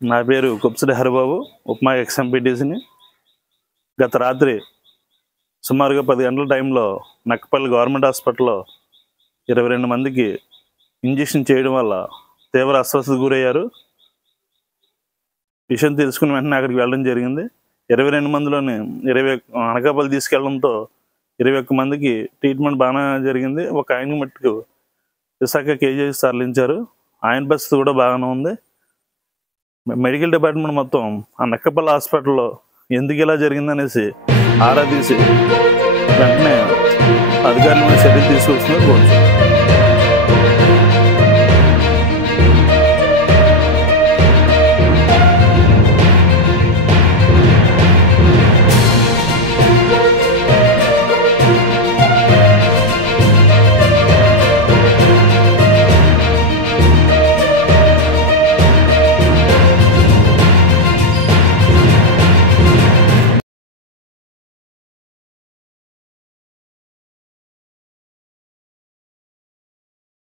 నా పేరు కుప్సిడి హరిబాబు, ఉప్మా ఎక్స్ఎంపీటీసీని. గత రాత్రి సుమారుగా 10 గంటల టైంలో నక్కపల్లి గవర్నమెంట్ హాస్పిటల్లో 22 మందికి ఇంజెక్షన్ చేయడం వల్ల తీవ్ర అస్వస్థతకు గురయ్యారు. విషయం తెలుసుకుని వెంటనే అక్కడికి వెళ్ళడం జరిగింది. 22 మందిలోని 20 అనకాపల్లి తీసుకెళ్లడంతో 21 మందికి ట్రీట్మెంట్ బాగానే జరిగింది. ఒక ఆయన మట్టుకు విశాఖ కేజీహెచ్ తరలించారు. ఆయన పరిస్థితి కూడా బాగానే ఉంది. మెడికల్ డిపార్ట్మెంట్ మొత్తం ఆ నక్కపల్లి హాస్పిటల్లో ఎందుకు ఇలా జరిగిందనేసి ఆరా తీసి వెంటనే అధికారుల మీద చర్యలు తీసుకొస్తున్నారు.